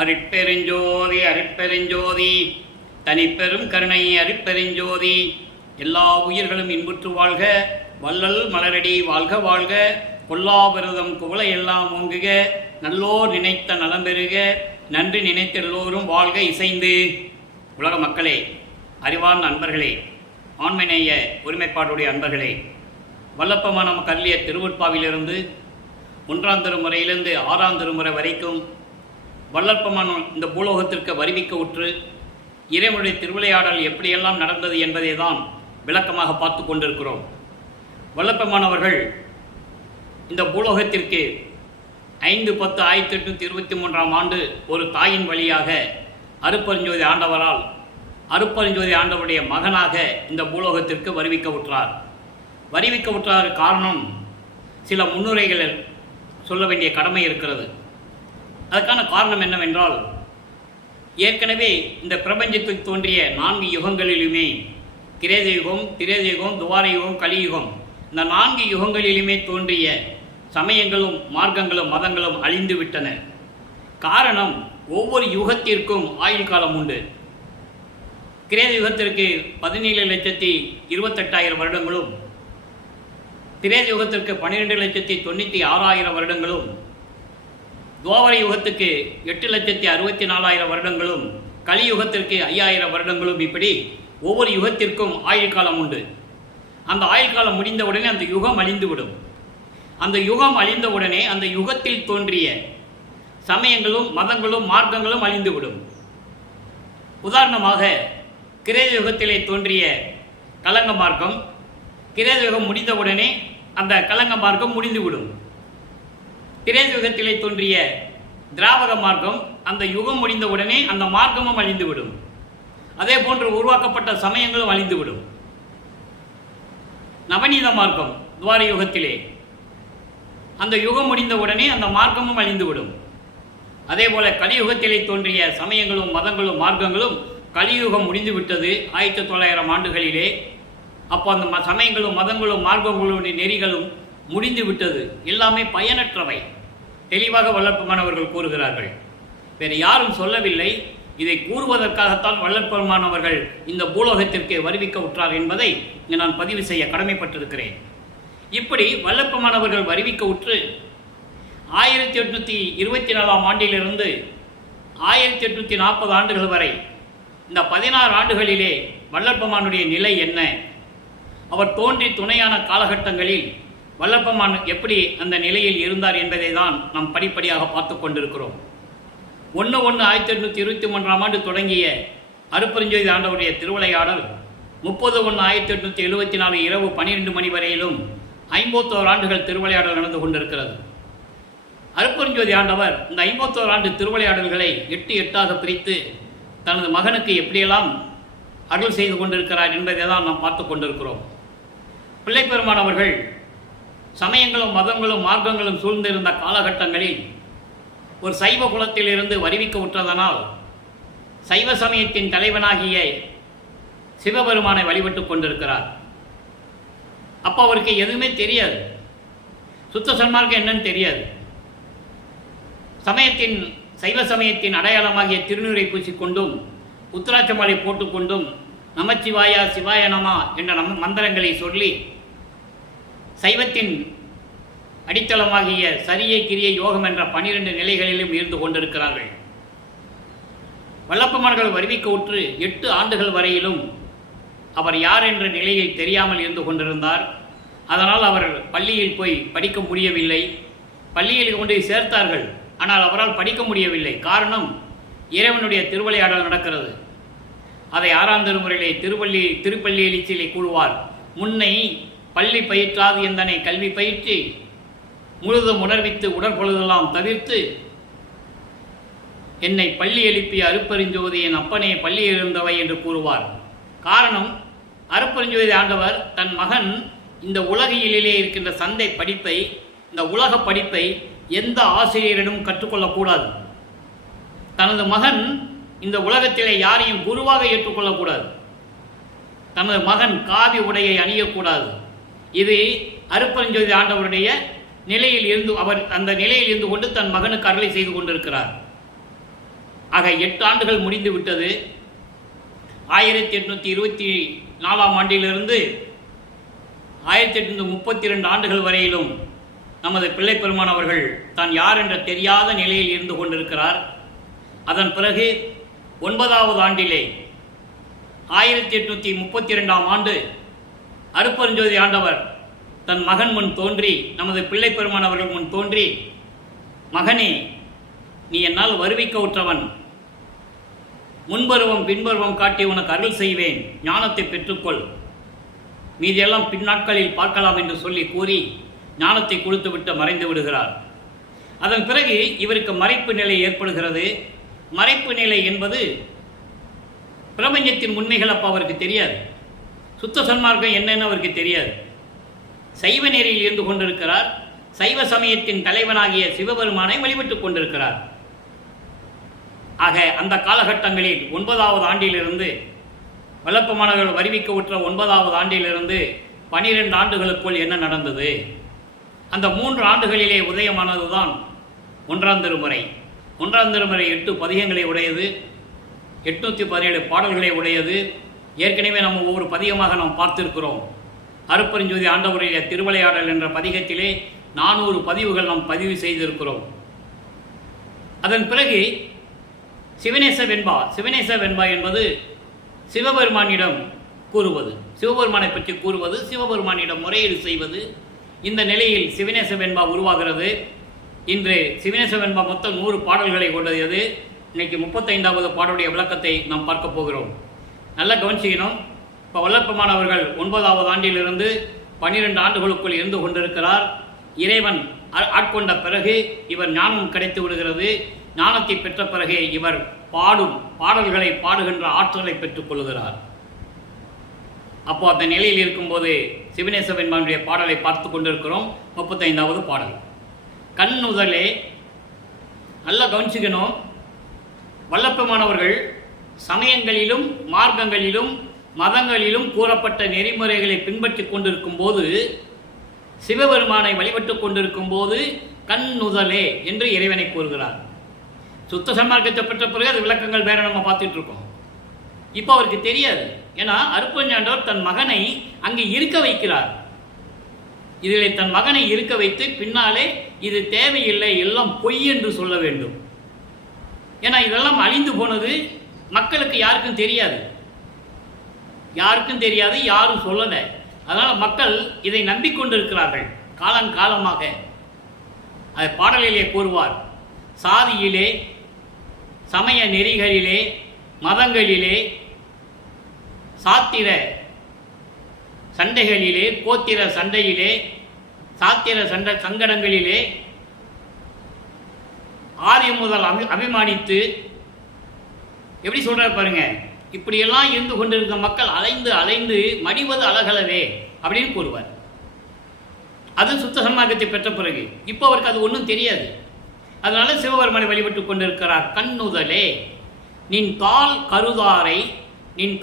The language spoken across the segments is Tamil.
அருட்பெருஞ்சோதி அருட்பெருஞ்சோதி தனிப்பெரும் கருணை அருட்பெருஞ்சோதி. எல்லா உயிர்களும் இன்புற்று வாழ்க, வள்ளல் மலரடி வாழ்க வாழ்க, கொல்லாவிரதம் குவளை எல்லாம் ஓங்குக, நல்லோர் நினைத்த நலம் பெறுக, நன்றி நினைத்த எல்லோரும் வாழ்க இசைந்து. உலக மக்களே, அறிவார்ந்த அன்பர்களே, ஆண்மைநேய ஒருமைப்பாடுடைய அன்பர்களே, வல்லப்பமான நமக்கு அருளிய திருவொற்பாவிலிருந்து 1ஆம் திருமுறையிலிருந்து 6ஆம் திருமுறை வரைக்கும் வல்லற்பமான இந்த பூலோகத்திற்கு வருவிக்க உற்று இறைவனுடைய திருவிளையாடல் எப்படியெல்லாம் நடந்தது என்பதை தான் விளக்கமாக பார்த்து கொண்டிருக்கிறோம். வல்லப்பமானவர்கள் இந்த பூலோகத்திற்கு 5/10/1823ஆம் ஆண்டு ஒரு தாயின் வழியாக அருட்பெருஞ்சோதி ஆண்டவரால் அருட்பெருஞ்சோதி ஆண்டவருடைய மகனாக இந்த பூலோகத்திற்கு வருவிக்க உற்றார். காரணம், சில முன்னுரைகள் சொல்ல வேண்டிய கடமை இருக்கிறது. அதற்கான காரணம் என்னவென்றால், ஏற்கனவே இந்த பிரபஞ்சத்தில் தோன்றிய 4 யுகங்களிலுமே கிரேத யுகம், திரேத யுகம், துவார யுகம், கலியுகம், இந்த 4 யுகங்களிலுமே தோன்றிய சமயங்களும் மார்க்கங்களும் மதங்களும் அழிந்து விட்டன. காரணம், ஒவ்வொரு யுகத்திற்கும் ஆயுள் காலம் உண்டு. கிரேத யுகத்திற்கு 17,28,000 வருடங்களும், திரேத யுகத்திற்கு 12,96,000 வருடங்களும், துவாபர யுகத்துக்கு 8,64,000 வருடங்களும், கலியுகத்திற்கு 5,000 வருடங்களும், இப்படி ஒவ்வொரு யுகத்திற்கும் ஆயுள் காலம் உண்டு. அந்த ஆயுள் காலம் முடிந்தவுடனே அந்த யுகம் அழிந்துவிடும். அந்த யுகம் அழிந்தவுடனே அந்த யுகத்தில் தோன்றிய சமயங்களும் மதங்களும் மார்க்கங்களும் அழிந்துவிடும். உதாரணமாக, கிரேத யுகத்திலே தோன்றிய கலங்க மார்க்கம், கிரேத யுகம் முடிந்தவுடனே அந்த கலங்க மார்க்கம் முடிந்துவிடும். திரேத யுகத்திலே தோன்றிய திராவக மார்க்கம், அந்த யுகம் முடிந்தவுடனே அந்த மார்க்கமும் அழிந்துவிடும். அதே போன்று உருவாக்கப்பட்ட சமயங்களும் அழிந்துவிடும். நவநீத மார்க்கம் துவார யுகத்திலே, அந்த யுகம் முடிந்தவுடனே அந்த மார்க்கமும் அழிந்துவிடும். அதே போல கலியுகத்திலே தோன்றிய சமயங்களும் மதங்களும் மார்க்கங்களும், கலியுகம் முடிந்துவிட்டது 1900 ஆண்டுகளிலே. அப்போ அந்த சமயங்களும் மதங்களும் மார்க்கங்களுடைய நெறிகளும் முடிந்து விட்டது, எல்லாமே பயனற்றவை. தெளிவாக வல்லற்பமானவர்கள் கூறுகிறார்கள். வேறு யாரும் சொல்லவில்லை. இதை கூறுவதற்காகத்தான் வல்லற்பமானவர்கள் இந்த பூலோகத்திற்கு வருவிக்க உற்றார் என்பதை இங்கு நான் பதிவு செய்ய கடமைப்பட்டிருக்கிறேன். இப்படி வல்லற்பமானவர்கள் வருவிக்க உற்று 1824ஆம் ஆண்டிலிருந்து 1840 ஆண்டுகள் வரை இந்த 16 ஆண்டுகளிலே வல்லற்பமானுடைய நிலை என்ன, அவர் தோன்றி துணையான காலகட்டங்களில் வல்லப்பமான் எப்படி அந்த நிலையில் இருந்தார் என்பதை தான் நாம் படிப்படியாக பார்த்து கொண்டிருக்கிறோம். 1/1/1823ஆம் ஆண்டு தொடங்கிய அருட்பெருஞ்சோதி ஆண்டவருடைய திருவிளையாடல் 30/1/1874 இரவு 12 மணி வரையிலும் 51 ஆண்டுகள் திருவிளையாடல் நடந்து கொண்டிருக்கிறது. அருட்பெருஞ்சோதி ஆண்டவர் இந்த 51 ஆண்டு திருவிளையாடல்களை 8 பிரித்து தனது மகனுக்கு எப்படியெல்லாம் அருள் செய்து கொண்டிருக்கிறார் என்பதை தான் நாம் பார்த்து கொண்டிருக்கிறோம். பிள்ளைப்பெருமானவர்கள் சமயங்களும் மதங்களும் மார்க்கங்களும் சூழ்ந்திருந்த காலகட்டங்களில் ஒரு சைவ குலத்திலிருந்து வருவிக்க உற்றதனால் சைவ சமயத்தின் தலைவனாகிய சிவபெருமானை வழிபட்டு கொண்டிருக்கிறார். அப்போ அவருக்கு எதுவுமே தெரியாது, சுத்த சன்மார்க்கம் என்னன்னு தெரியாது. சைவ சமயத்தின் அடையாளமாகிய திருநீரை பூசிக்கொண்டும் உத்திராட்ச மாலை போட்டுக்கொண்டும் நமச்சிவாயா சிவாய நமா என்ற மந்திரங்களை சொல்லி சைவத்தின் அடித்தளமாகிய சரியை கிரியை யோகம் என்ற 12 நிலைகளிலும் இருந்து கொண்டிருக்கிறார்கள். வல்லப்பமான்கள் வருவிக்க உற்று 8 ஆண்டுகள் வரையிலும் அவர் யார் என்ற நிலையில் தெரியாமல் இருந்து கொண்டிருந்தார். அதனால் அவர் பள்ளியில் போய் படிக்க முடியவில்லை. பள்ளியில் கொண்டு சேர்த்தார்கள், ஆனால் அவரால் படிக்க முடியவில்லை. காரணம், இறைவனுடைய திருவிளையாடல் நடக்கிறது. அதை 6ஆம் திருமுறையிலே திருப்பள்ளி எழுச்சியிலே கூறுவார். முன்னை பள்ளி பயிற்றாது எந்தனை கல்வி பயிற்சி முழுதும் உணர்வித்து உடற்பொழுதெல்லாம் தவிர்த்து என்னை பள்ளி எழுப்பிய அருட்பெருஞ்சோதி என் அப்பனே பள்ளி எழுந்தவை என்று கூறுவார். காரணம், அருட்பெருஞ்சோதி ஆண்டவர் தன் மகன் இந்த உலகியலிலே இருக்கின்ற சந்தை படிப்பை, இந்த உலக படிப்பை எந்த ஆசிரியரிடம் கற்றுக்கொள்ளக்கூடாது. தனது மகன் இந்த உலகத்திலே யாரையும் குருவாக ஏற்றுக்கொள்ளக்கூடாது. தனது மகன் காவி உடையை அணியக்கூடாது. இது அருட்பெருஞ்சோதி ஆண்டவருடைய நிலையில் இருந்து அவர் அந்த நிலையில் இருந்து கொண்டு தன் மகனுக்கு அருளை செய்து கொண்டிருக்கிறார். ஆக 8 ஆண்டுகள் முடிந்து விட்டது. 1824ஆம் ஆண்டிலிருந்து 1832 ஆண்டுகள் வரையிலும் நமது பிள்ளை பெருமான் அவர்கள் தான் யார் என்ற தெரியாத நிலையில் இருந்து கொண்டிருக்கிறார். அதன் பிறகு 9வது ஆண்டிலே 1832ஆம் ஆண்டு அருட்பெருஞ்சோதி ஆண்டவர் தன் மகன் முன் தோன்றி, நமது பிள்ளை பெருமான் அவர்கள் முன் தோன்றி, மகனே, நீ என்னால் வருவிக்க உற்றவன், முன்பருவம் பின்பருவம் காட்டி உனக்கு அருள் செய்வேன், ஞானத்தை பெற்றுக்கொள், மீதியெல்லாம் பின்னாட்களில் பார்க்கலாம் என்று சொல்லி கூறி ஞானத்தை கொடுத்துவிட்டு மறைந்து விடுகிறார். அதன் பிறகு இவருக்கு மறைப்பு நிலை ஏற்படுகிறது. மறைப்பு நிலை என்பது பிரபஞ்சத்தின் உண்மைகள் அப்போ அவருக்கு தெரியாது. சுத்த சன்மார்க்கம் என்னன்னு அவருக்கு தெரியாது. சைவ நெறியில் இருந்து கொண்டிருக்கிறார். சைவ சமயத்தின் தலைவனாகிய சிவபெருமானை வழிபட்டுக் கொண்டிருக்கிறார். ஆக அந்த காலகட்டங்களில் 9வது ஆண்டிலிருந்து வல்லப்பமானவர்கள் வருவிக்க உற்ற 9வது ஆண்டிலிருந்து 12 ஆண்டுகளுக்குள் என்ன நடந்தது? அந்த 3 ஆண்டுகளிலே உதயமானதுதான் 1ஆம் திருமுறை. 1ஆம் திருமுறை 8 பதிகங்களை உடையது, 817 பாடல்களை உடையது. ஏற்கனவே நம்ம ஒவ்வொரு பதிகமாக நாம் பார்த்திருக்கிறோம். அருட்பெருஞ்சோதி ஆண்டவருடைய திருவிளையாடல் என்ற பதிகத்திலே 400 பதிவுகள் நாம் பதிவு செய்திருக்கிறோம். அதன் பிறகு சிவநேச வெண்பா. சிவநேச வெண்பா என்பது சிவபெருமானிடம் கூறுவது, சிவபெருமானை பற்றி கூறுவது, சிவபெருமானிடம் முறையீடு செய்வது. இந்த நிலையில் சிவநேச வெண்பா உருவாகிறது. இன்று சிவநேச வெண்பா மொத்தம் 100 பாடல்களை கொண்டது. இன்னைக்கு 35வது பாடலுடைய விளக்கத்தை நாம் பார்க்க போகிறோம். நல்லா கவனிச்சிக்கணும். இப்போ வல்லப்பமானவர்கள் 9வது ஆண்டிலிருந்து 12 ஆண்டுகளுக்குள் இருந்து கொண்டிருக்கிறார். இறைவன் ஆட்கொண்ட பிறகு இவர் ஞானம் கிடைத்து விடுகிறது. ஞானத்தை பெற்ற பிறகு இவர் பாடும் பாடல்களை பாடுகின்ற ஆற்றலை பெற்றுக் கொள்கிறார். அப்போ அந்த நிலையில் இருக்கும்போது சிவநேச வெண்பானுடைய பாடலை பார்த்து கொண்டிருக்கிறோம். 35வது பாடல். கண் முதலே நல்லா கவனிச்சுக்கணும். வல்லப்பமானவர்கள் சமயங்களிலும் மார்க்கங்களிலும் மதங்களிலும் கூறப்பட்ட நெறிமுறைகளை பின்பற்றி கொண்டிருக்கும் போது, சிவபெருமானை வழிபட்டு கொண்டிருக்கும் போது கண் நுதலே என்று இறைவனை கூறுகிறார். சுத்த சன்மார்க்கத்தை பெற்ற பிறகு அது விளக்கங்கள் வேற நம்ம பார்த்துட்டு இருக்கோம். இப்போ அவருக்கு தெரியாது. ஏன்னா அருட்பெருஞ்சாண்டவர் தன் மகனை அங்கே இருக்க வைக்கிறார். இதில் தன் மகனை இருக்க வைத்து பின்னாலே இது தேவையில்லை, எல்லாம் பொய் என்று சொல்ல வேண்டும். ஏன்னா இதெல்லாம் அழிந்து போனது, மக்களுக்கு யாருக்கும் தெரியாது, யாரும் சொல்லலை. அதனால் மக்கள் இதை நம்பிக்கொண்டிருக்கிறார்கள் காலங்காலமாக. அது பாடலிலே கூறுவார். சாதியிலே, சமய நெறிகளிலே, மதங்களிலே, சாத்திர சண்டைகளிலே, கோத்திர சண்டையிலே, சாத்திர சங்கடங்களிலே ஆரியம் முதல் அபிமானித்து, எப்படி சொல்றார் பாருங்க, இப்படியெல்லாம் இருந்து கொண்டிருந்த மக்கள் அலைந்து அலைந்து மடிவது அழகலவே அப்படின்னு கூறுவார். அது சுத்த சன்மார்க்கத்தை பெற்ற பிறகு. இப்போ அவருக்கு அது ஒன்றும் தெரியாது. அதனால சிவபெருமானை வழிபட்டு கொண்டிருக்கிறார். கண்ணுதலே நின்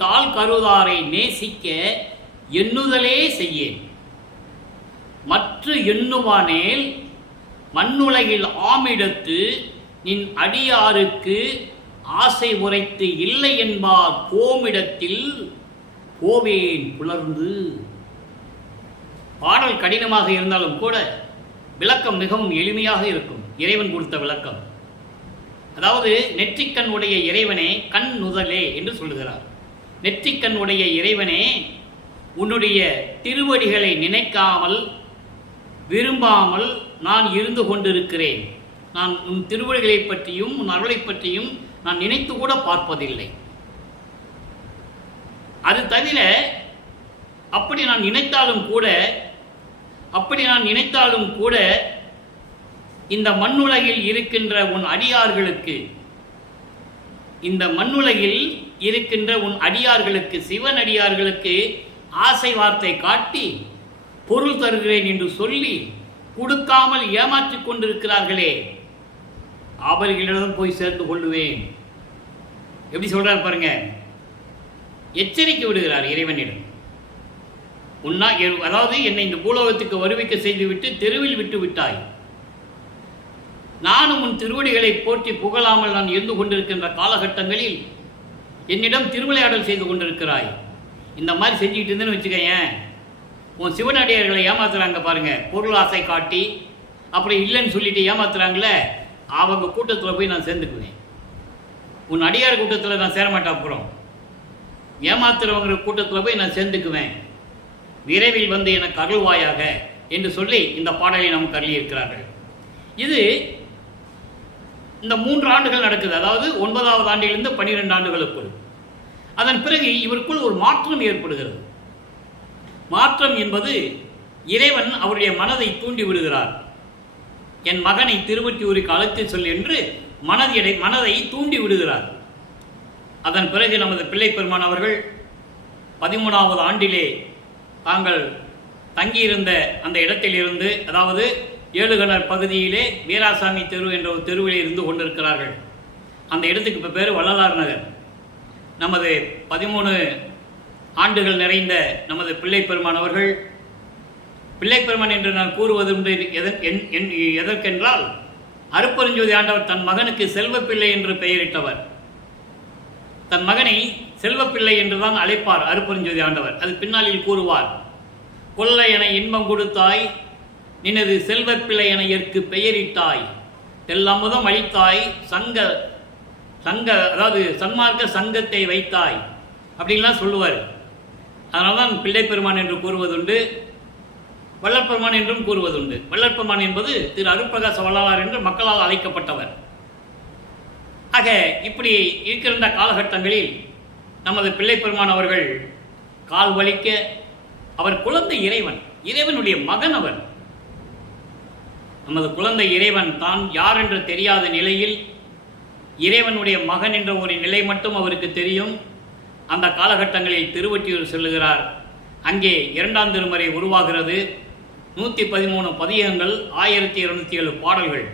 தாள் கருதாரை நேசிக்க எண்ணுதலே செய்யேன், மற்ற எண்ணுவானேல் மண்ணுலகில் ஆமிடத்து நின் அடியாருக்கு ஆசை உரைத்து இல்லை என்பார் கோமிடத்தில் போவேன் புலர்ந்து. பாடல் கடினமாக இருந்தாலும் கூட விளக்கம் மிகவும் எளிமையாக இருக்கும். இறைவன் கொடுத்த விளக்கம். அதாவது நெற்றிக்கண் உடைய இறைவனே கண் நுதலே என்று சொல்லுகிறார். நெற்றிக்கண் உடைய இறைவனே, உன்னுடைய திருவடிகளை நினைக்காமல் விரும்பாமல் நான் இருந்து கொண்டிருக்கிறேன். நான் உன் திருவடிகளை பற்றியும் உன் அருளை பற்றியும் நான் நினைத்து கூட பார்ப்பதில்லை. அது தவிர அப்படி நான் நினைத்தாலும் கூட இந்த மண்ணுலகில் இருக்கின்ற உன் அடியார்களுக்கு சிவன் அடியார்களுக்கு ஆசை வார்த்தை காட்டி பொருள் தருகிறேன் என்று சொல்லி கொடுக்காமல் ஏமாற்றிக் கொண்டிருக்கிறார்களே, அவர்களிடம் போய் சேர்ந்து கொள்ளுவேன். எப்படி சொல்றார் பாருங்க. எச்சரிக்கை விடுகிறார் இறைவனிடம். அதாவது என்னை இந்த பூலோகத்துக்கு வருவிக்க செய்துவிட்டு தெருவில் விட்டு விட்டாய். நானும் உன் திருவடிகளை போற்றி புகழாமல் நான் இருந்து கொண்டிருக்கின்ற காலகட்டங்களில் என்னிடம் திருவிளையாடல் செய்து கொண்டிருக்கிறாய். இந்த மாதிரி செஞ்சுக்கிட்டு இருந்தேன்னு வச்சுக்கேன், உன் சிவனடியார்களை ஏமாத்துறாங்க பாருங்க, பொருள் ஆசை காட்டி அப்படி இல்லைன்னு சொல்லிட்டு ஏமாத்துறாங்களே, அவங்க கூட்டத்தில் போய் நான் சேர்ந்துக்குவேன். உன் அடியார் கூட்டத்தில் நான் சேரமாட்டேன். அப்புறம் ஏமாத்துறவங்க கூட்டத்தில் போய் நான் சேர்ந்துக்குவேன். விரைவில் வந்து எனக்கு அருள்வாயாக என்று சொல்லி இந்த பாடலை நமக்கு அருளியிருக்கிறார்கள். இது இந்த 3 ஆண்டுகள் நடக்குது. அதாவது 9வது ஆண்டிலிருந்து 12 ஆண்டுகளுக்குள். அதன் பிறகு இவருக்குள் ஒரு மாற்றம் ஏற்படுகிறது. மாற்றம் என்பது இறைவன் அவருடைய மனதை தூண்டி விடுகிறார். என் மகனை திருவொற்றியூருக்கு அழைத்து சொல் என்று மனதை தூண்டி விடுகிறார். அதன் பிறகு நமது பிள்ளை பெருமான் அவர்கள் 13வது ஆண்டிலே தாங்கள் தங்கியிருந்த அந்த இடத்திலிருந்து, அதாவது ஏழுகணர் பகுதியிலே வீராசாமி தெரு என்ற ஒரு தெருவில் இருந்து கொண்டிருக்கிறார்கள். அந்த இடத்துக்கு இப்போ பேர் வள்ளலார் நகர். நமது 13 ஆண்டுகள் நிறைந்த நமது பிள்ளை பெருமான் அவர்கள், பிள்ளை பெருமான் என்று நான் கூறுவது எதற்கென்றால், அருட்பெருஞ்சோதி ஆண்டவர் தன் மகனுக்கு செல்வப்பிள்ளை என்று பெயரிட்டவர். தன் மகனை செல்வப்பிள்ளை என்றுதான் அழைப்பார் அருட்பெருஞ்சோதி ஆண்டவர். அது பின்னாளில் கூறுவார், கொல்லை என இன்பம் கொடுத்தாய், நினது செல்வப்பிள்ளை என எற்கு பெயரிட்டாய், தெல்லமுதம் அளித்தாய், அதாவது சன்மார்க்க சங்கத்தை வைத்தாய் அப்படின்லாம் சொல்லுவார். அதனால தான் பிள்ளை பெருமான் என்று கூறுவதுண்டு, வள்ளற்பெருமான் என்றும் கூறுவதுண்டு. வள்ளற்பெருமான் என்பது திரு அருட்பிரகாச வள்ளலார் என்று மக்களால் அழைக்கப்பட்டவர். ஆக இப்படி இருக்கின்ற காலகட்டங்களில் நமது பிள்ளை பெருமான் அவர்கள் கால் வலிக்க, அவர் குழந்தை இறைவனுடைய மகன். அவர் நமது குழந்தை இறைவன் தான் யார் என்று தெரியாத நிலையில் இறைவனுடைய மகன் என்ற ஒரு நிலை மட்டும் அவருக்கு தெரியும். அந்த காலகட்டங்களில் திருவொற்றியூர் செல்லுகிறார். அங்கே 2ஆம் திருமுறை உருவாகிறது. 113 பதியங்கள், 1207 பாடல்கள்.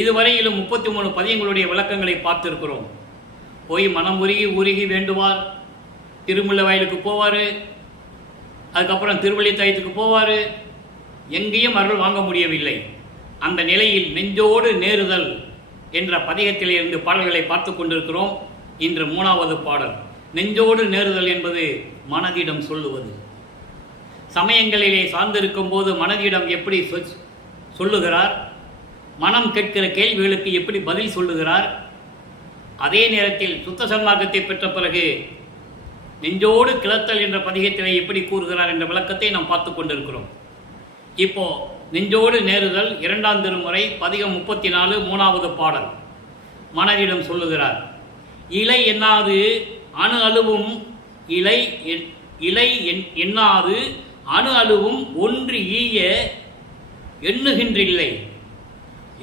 இதுவரையிலும் 33 பதியங்களுடைய விளக்கங்களை பார்த்திருக்கிறோம். போய் மனம் உருகி வேண்டுவார், திருமுல்லை வயலுக்கு போவார், அதுக்கப்புறம் திருவள்ளித்தாயத்துக்கு போவார். எங்கேயும் அருள் வாங்க முடியவில்லை. அந்த நிலையில் நெஞ்சோடு நேருதல் என்ற பதிகத்திலிருந்து பாடல்களை பார்த்து கொண்டிருக்கிறோம். இன்று 3வது பாடல். நெஞ்சோடு நேருதல் என்பது மனதிடம் சொல்லுவது. சமயங்களிலே சார்ந்திருக்கும் போது மனதிடம் எப்படி சொல்லுகிறார், மனம் கேட்கிற கேள்விகளுக்கு எப்படி பதில் சொல்லுகிறார். அதே நேரத்தில் சுத்த சன்மார்க்கத்தை பெற்ற பிறகு நெஞ்சோடு கிளத்தல் என்ற பதிகத்திலே எப்படி கூறுகிறார் என்ற விளக்கத்தை நாம் பார்த்து கொண்டிருக்கிறோம். இப்போ நெஞ்சோடு நேருதல் 2ஆம் திருமுறை பதிகம் 34 3வது பாடல். மனதிடம் சொல்லுகிறார், இலை எண்ணாது அணு அழுவும், இலை எண்ணாது அணு அழுவும் ஒன்று ஈய எண்ணுகின்றில்லை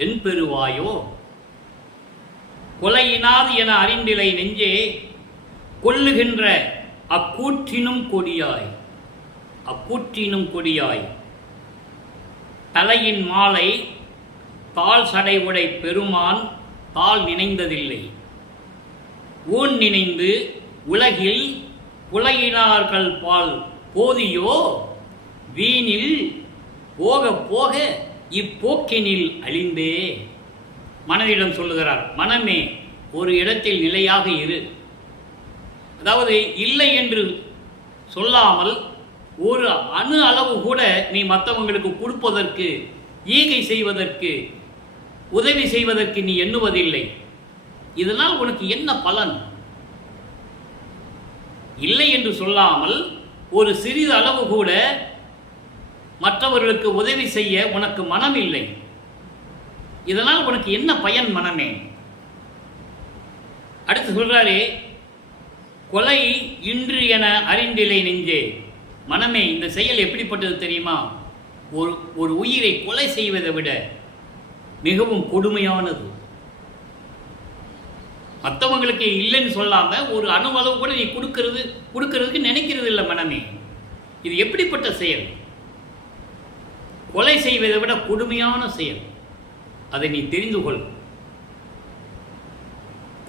என் பெறுவாயோ, கொலையினாது என அறிந்திலை நெஞ்சே, கொல்லுகின்ற அக்கூற்றினும் கொடியாய் தலையின் மாலை தாழ் சடை உடை பெருமான் தாள் நினைந்ததில்லை, ஊன் நினைந்து உலகில் புலையினார்கள் பால் போதியோ, வீணில் போக போக இப்போக்கினில் அழிந்தே. மனதிடம் சொல்லுகிறார், மனமே ஒரு இடத்தில் நிலையாக இரு. அதாவது இல்லை என்று சொல்லாமல் ஒரு அணு அளவு கூட நீ மற்றவங்களுக்கு கொடுப்பதற்கு, ஈகை செய்வதற்கு, உதவி செய்வதற்கு நீ எண்ணுவதில்லை. இதனால் உனக்கு என்ன பலன்? இல்லை என்று சொல்லாமல் ஒரு சிறிது அளவு கூட மற்றவர்களுக்கு உதவி செய்ய உனக்கு மனம் இல்லை. இதனால் உனக்கு என்ன பயன் மனமே? அடுத்து சொல்றாரே, கொலை இன்று என அறிந்திலை நெஞ்சே. மனமே, இந்த செயல் எப்படிப்பட்டது தெரியுமா? ஒரு உயிரை கொலை செய்வதை விட மிகவும் கொடுமையானது. மற்றவங்களுக்கு இல்லைன்னு சொல்லாம ஒரு அணுவளவு கூட நீ கொடுக்கறதுக்கு நினைக்கிறது இல்லை மனமே. இது எப்படிப்பட்ட செயல்? கொலை செய்வதை விட கொடுமையான செயல். அதை நீ தெரிந்து கொள்.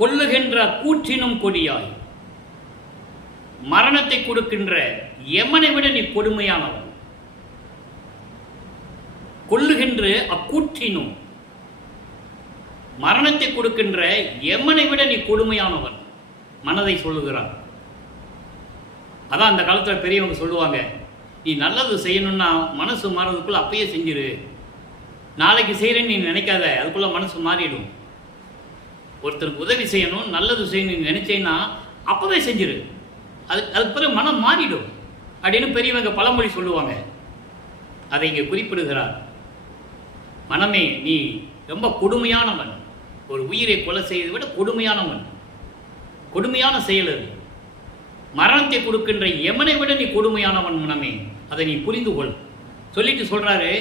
கொல்லுகின்ற கூற்றினும் கொடியாய், மரணத்தை கொடுக்கின்ற யமனை விட நீ கொடுமையானவன். கொல்லுகின்ற அக்கூற்றினும், மரணத்தை கொடுக்கின்ற எமனை விட நீ கொடுமையானவன். மனதை சொல்லுகிறான். அதான் அந்த காலத்தில் பெரியவங்க சொல்லுவாங்க, நீ நல்லது செய்யணும்னா மனசு மாறதுக்குள்ள அப்பயே செஞ்சிரு. நாளைக்கு செய்கிறேன்னு நீ நினைக்காத, அதுக்குள்ள மனசு மாறிடும். ஒருத்தருக்கு உதவி செய்யணும், நல்லது செய்யணும் நீ நினைச்சேன்னா அப்பவே செஞ்சிரு, அதுக்கு பிறகு மனம் மாறிடும் அப்படின்னு பெரியவங்க பழமொழி சொல்லுவாங்க. அதை இங்கே குறிப்பிடுகிறார். மனமே, நீ ரொம்ப கொடுமையானவன். ஒரு உயிரை கொலை செய்வதை விட கொடுமையானவன். கொடுமையான செயல் அது. மரணத்தை கொடுக்கின்ற எமனை விட நீ கொடுமையானவன் மனமே, அதை நீ புரிந்து கொள் சொல்லிட்டு சொல்றாரு.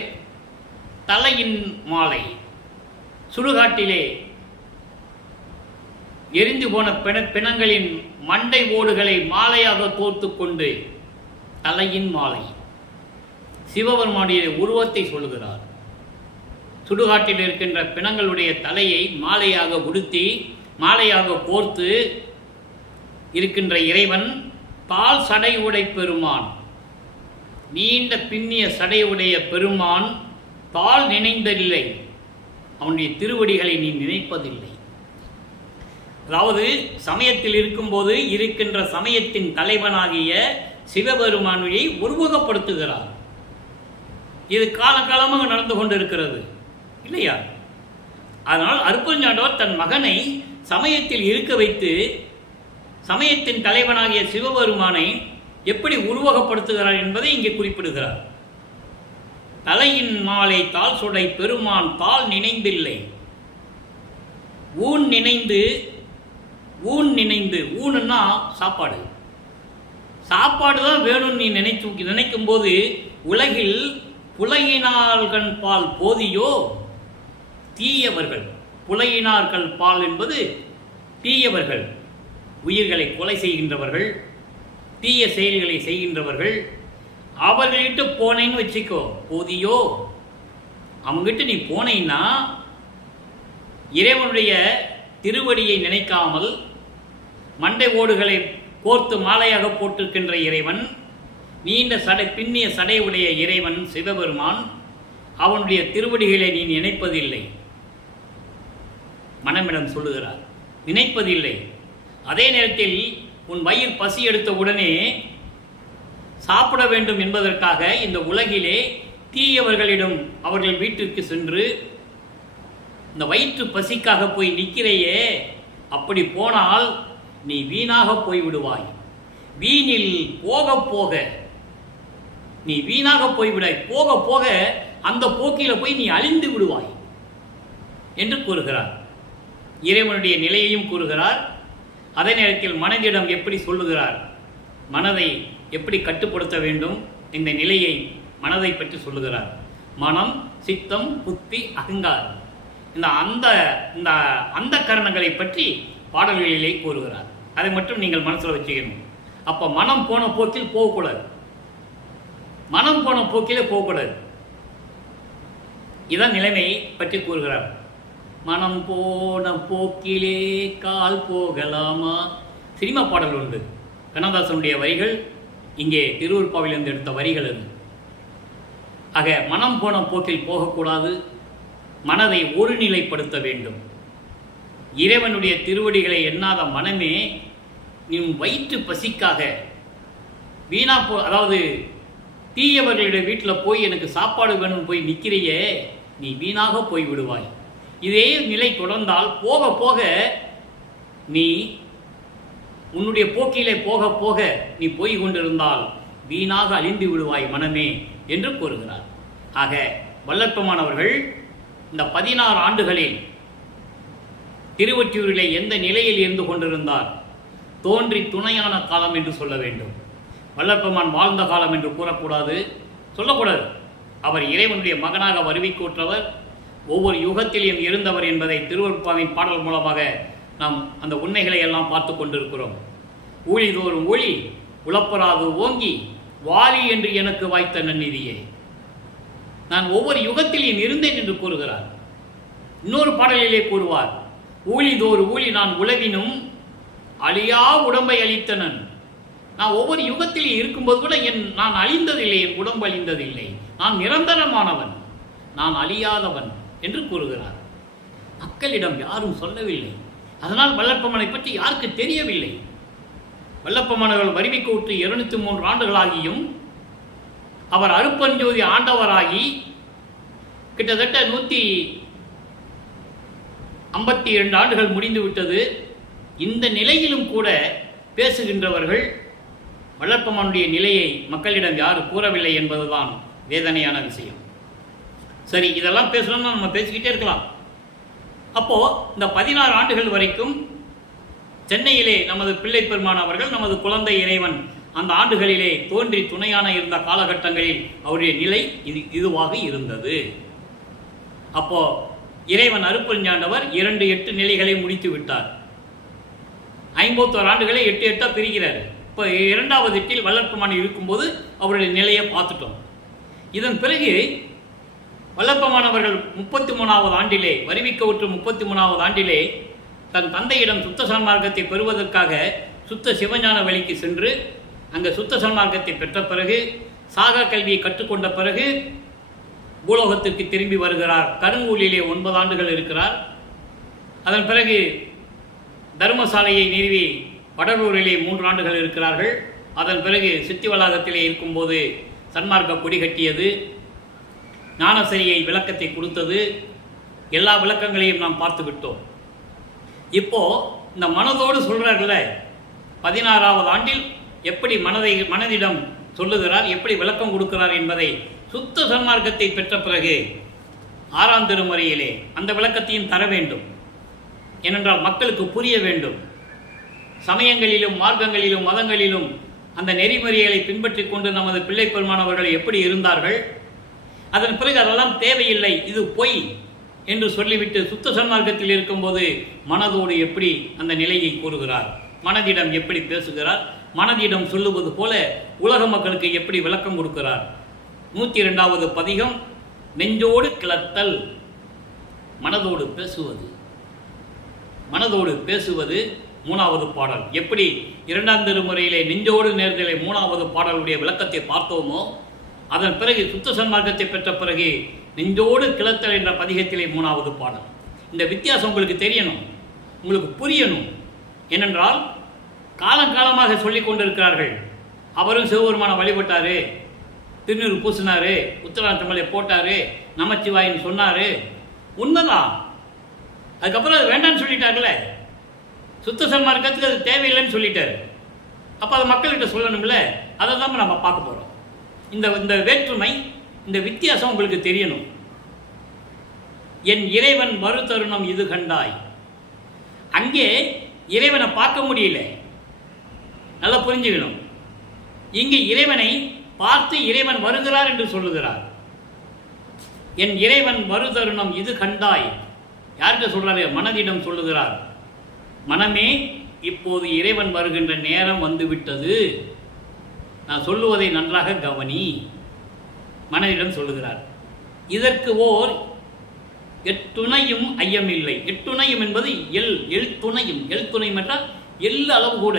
தலையின் மாலை, சுடுகாட்டிலே எரிந்து போன பிணங்களின் மண்டை ஓடுகளை மாலையாக கோர்த்து கொண்டு தலையின் மாலை, சிவபெருமானுடைய உருவத்தை சொல்லுகிறார். சுடுகாட்டில் இருக்கின்ற பிணங்களுடைய தலையை மாலையாக உடுத்தி மாலையாக கோர்த்து இருக்கின்ற இறைவன் பால் சடையுடை பெருமான், நீண்ட பின்னிய சடையுடைய பெருமான் பால் நினைந்ததில்லை, அவனுடைய திருவடிகளை நீ நினைப்பதில்லை. அதாவது சமயத்தில் இருக்கும்போது இருக்கின்ற சமயத்தின் தலைவனாகிய சிவபெருமானை உருவகப்படுத்துகிறார். இது காலகாலமாக நடந்து கொண்டிருக்கிறது இல்லையா? அதனால் அருட்பெருஞ்சாண்டவர் தன் மகனை சமயத்தில் இருக்க வைத்து சமயத்தின் தலைவனாகிய சிவபெருமானை எப்படி உருவகப்படுத்துகிறார் என்பதை இங்கே குறிப்பிடுகிறார். தலையின் மாலை தாள் சுடை பெருமான் பால் நினைந்தில்லை, ஊன் நினைந்து, ஊன் நினைந்து, ஊனுன்னா சாப்பாடு, சாப்பாடு தான் வேணும்னு நீ நினைக்கும் போது உலகில் புலையினார்கள் பால் போதியோ தீயவர்கள். புலையினார்கள் பால் என்பது தீயவர்கள், உயிர்களை கொலை செய்கின்றவர்கள், தீய செயல்களை செய்கின்றவர்கள். அவர்கிட்ட போனேன்னு வச்சுக்கோ, போதியோ அவங்ககிட்ட நீ போனேன்னா இறைவனுடைய திருவடியை நினைக்காமல் மண்டை ஓடுகளை கோர்த்து மாலையாக போட்டிருக்கின்ற இறைவன், நீண்ட சடை பின்னிய சடையுடைய இறைவன் சிவபெருமான், அவனுடைய திருவடிகளை நீ நினைப்பதில்லை. மனமிடம் சொல்லுகிறார், நினைப்பதில்லை. அதே நேரத்தில் உன் வயிறு பசி எடுத்த உடனே சாப்பிட வேண்டும் என்பதற்காக இந்த உலகிலே தீயவர்களிடம் அவர்கள் வீட்டிற்கு சென்று இந்த வயிற்று பசிக்காக போய் நிற்கிறையே, அப்படி போனால் நீ வீணாக போய்விடுவாய். வீணில் போக போக நீ வீணாக போய்விடாய், போக போக அந்த போக்கில போய் நீ அழிந்து விடுவாய் என்று கூறுகிறார். இறைவனுடைய நிலையையும் கூறுகிறார். அதே நேரத்தில் மனதிடம் எப்படி சொல்லுகிறார், மனதை எப்படி கட்டுப்படுத்த வேண்டும், இந்த நிலையை மனதை பற்றி சொல்லுகிறார். மனம், சித்தம், புத்தி, அகங்காரம், இந்த அந்த கரணங்களை பற்றி பாடல்களிலே கூறுகிறார். அதை மட்டும் நீங்கள் மனசில் வச்சுக்கணும். அப்போ மனம் போன போக்கில் போகக்கூடாது, மனம் போன போக்கிலே போகக்கூடாது. இதான் நிலைமையை பற்றி கூறுகிறார். மனம் போன போக்கிலே கால் போகலாமா, சினிமா பாடல் உண்டு. கண்ணதாசனுடைய வரிகள், இங்கே திருவருட்பாவிலிருந்து எடுத்த வரிகள் அது. ஆக மனம் போன போக்கில் போகக்கூடாது, மனதை ஒருநிலைப்படுத்த வேண்டும். இறைவனுடைய திருவடிகளை எண்ணாத மனமே, நீ வயிற்று பசிக்காக வீணா அதாவது தீயவர்களுடைய வீட்டில் போய் எனக்கு சாப்பாடு வேணும் போய் நிற்கிறையே, நீ வீணாக போய் விடுவாய். இதே நிலை தொடர்ந்தால் போக போக நீ உன்னுடைய போக்கிலே போக போக நீ போய் கொண்டிருந்தால் வீணாக அழிந்து விடுவாய் மனமே என்று கூறுகிறார். ஆக வல்லற்பெருமானவர்கள் இந்த 16 ஆண்டுகளில் திருவொற்றியூரிலே எந்த நிலையில் இருந்து கொண்டிருந்தார்? தோன்றி துணையான காலம் என்று சொல்ல வேண்டும். வல்லற்பெருமான் வாழ்ந்த காலம் என்று கூறக்கூடாது, சொல்லக்கூடாது. அவர் இறைவனுடைய மகனாக வருவிக்கூற்றவர், ஒவ்வொரு யுகத்திலும் இருந்தவர் என்பதை திருவருட்பாவின் பாடல் மூலமாக நாம் அந்த உண்மைகளை எல்லாம் பார்த்து கொண்டிருக்கிறோம். ஊழிதோறும் ஒளி உளப்பராது ஓங்கி வாலி என்று எனக்கு வாய்த்த நன்னிதியே, நான் ஒவ்வொரு யுகத்திலும் இருந்தேன் என்று கூறுகிறார். இன்னொரு பாடலிலே கூறுவார், ஊழிதோறு ஊழி நான் உலவினும் அழியா உடம்பை அளித்தனன். நான் ஒவ்வொரு யுகத்திலே இருக்கும்போது கூட நான் அழிந்ததில்லை, என் உடம்பு அழிந்ததில்லை, நான் நிரந்தரமானவன், நான் அழியாதவன் என்று கூறுகிறார். மக்களிடம் யாரும் சொல்லவில்லை. அதனால் வல்லற்பமனை பற்றி யாருக்கு தெரியவில்லை. வல்லப்பமனர்கள் வறுமைக்கு உற்று 203 ஆண்டுகளாகியும் அவர் அருப்பஞ்சோதி ஆண்டவராகி கிட்டத்தட்ட 152 ஆண்டுகள் முடிந்துவிட்டது. இந்த நிலையிலும் கூட பேசுகின்றவர்கள் வல்லற்பமனுடைய நிலையை மக்களிடம் யாரும் கூறவில்லை என்பதுதான் வேதனையான விஷயம். சரி, இதெல்லாம் பேசணும்னா நம்ம பேசிக்கிட்டே இருக்கலாம். அப்போது இந்த 16 ஆண்டுகள் வரைக்கும் சென்னையிலே நமது பிள்ளை பெருமான் அவர்கள், நமது குழந்தை இறைவன் அந்த ஆண்டுகளிலே தோன்றி துணையான இருந்த காலகட்டங்களில் அவருடைய நிலை இதுவாக இருந்தது. அப்போ இறைவன் அருட்பெருஞ்சாண்டவர் 2 நிலைகளை முடித்து விட்டார். 51 ஆண்டுகளை 8 பிரிக்கிறார். இப்போ 2வது எட்டில் வல்லற்பெருமான் இருக்கும்போது அவருடைய நிலையை பார்த்துட்டோம். இதன் பிறகு வல்லற்பெருமான் அவர்கள் 33வது ஆண்டிலே, வருவிக்க உற்று 33வது ஆண்டிலே தன் தந்தையிடம் சுத்த சன்மார்க்கத்தை பெறுவதற்காக சுத்த சிவஞான வழிக்கு சென்று அங்கே சுத்த சன்மார்க்கத்தை பெற்ற பிறகு, சாகா கல்வியை கற்றுக்கொண்ட பிறகு பூலோகத்திற்கு திரும்பி வருகிறார். கருங்கூலிலே 9 ஆண்டுகள் இருக்கிறார். அதன் பிறகு தர்மசாலையை நிறுவி வடலூரிலே 3 ஆண்டுகள் இருக்கிறார்கள். அதன் பிறகு சித்தி வளாகத்திலே இருக்கும்போது சன்மார்க்க கொடி கட்டியது, ஞானசரியை விளக்கத்தை கொடுத்தது. எல்லா விளக்கங்களையும் நாம் பார்த்து விட்டோம். இப்போது இந்த மனதோடு சொல்கிறார்கள, 16வது ஆண்டில் எப்படி மனதிடம் சொல்லுகிறார், எப்படி விளக்கம் கொடுக்கிறார் என்பதை சுத்த சன்மார்க்கத்தை பெற்ற பிறகு 6ஆம் திருமுறையிலே அந்த விளக்கத்தையும் தர வேண்டும். ஏனென்றால் மக்களுக்கு புரிய வேண்டும். சமயங்களிலும் மார்க்கங்களிலும் மதங்களிலும் அந்த நெறிமுறைகளை பின்பற்றி கொண்டு நமது பிள்ளை பெருமானவர்கள் எப்படி இருந்தார்கள், அதன் பிறகு அதெல்லாம் தேவையில்லை, இது பொய் என்று சொல்லிவிட்டு சுத்த சன்மார்க்கத்தில் இருக்கும்போது மனதோடு எப்படி அந்த நிலையை கூறுகிறார், மனதிடம் எப்படி பேசுகிறார், மனதிடம் சொல்லுவது போல உலக மக்களுக்கு எப்படி விளக்கம் கொடுக்கிறார். 102வது பதிகம் நெஞ்சோடு கிளத்தல், மனதோடு பேசுவது. மனதோடு பேசுவது 3வது பாடல். எப்படி 2ஆம் திருமுறையிலே நெஞ்சோடு நேர்தலை 3வது பாடலுடைய விளக்கத்தை பார்த்தோமோ, அதன் பிறகு சுத்த சன்மார்க்கத்தை பெற்ற பிறகு நெஞ்சோடு கிளத்தல் என்ற பதிகத்திலே 3வது பாடல். இந்த வித்தியாசம் உங்களுக்கு தெரியணும், உங்களுக்கு புரியணும். ஏனென்றால் காலங்காலமாக சொல்லி கொண்டிருக்கிறார்கள். அவரும் சிவபெருமானை வழிபட்டார், திருநீறு பூசினார், உத்தராட்டமலை போட்டார், நமச்சிவாயின்னு சொன்னார், உண்மைதான். அதுக்கப்புறம் அது வேண்டான்னு சொல்லிட்டார்களே, சுத்த சன்மார்க்கத்துக்கு அது தேவையில்லைன்னு சொல்லிட்டார். அப்போ அதை மக்கள்கிட்ட சொல்லணும்ல, அதை தான் நம்ம பார்க்க போகிறோம். இந்த வேற்றுமை, இந்த வித்தியாசம் உங்களுக்கு தெரியணும். என் இறைவன் மறு தருணம் இது கண்டாய். அங்கே இறைவனை பார்க்க முடியல, நல்லா புரிஞ்சுக்கணும். இங்கே இறைவனை பார்த்து இறைவன் வருகிறார் என்று சொல்லுகிறார். என் இறைவன் மறு தருணம் இது கண்டாய். யார்கிட்ட சொல்றாரு? மனதிடம் சொல்லுகிறார். மனமே, இப்போது இறைவன் வருகின்ற நேரம் வந்துவிட்டது, நான் சொல்லுவதை நன்றாக கவனி. மனதிடம் சொல்லுகிறார். இதற்கு ஓர் எட்டுணையும் ஐயமில்லை. எட்டுணையும் என்பது எழுத்துணையும். எழுத்துணையும் என்றால் எல் அளவு கூட,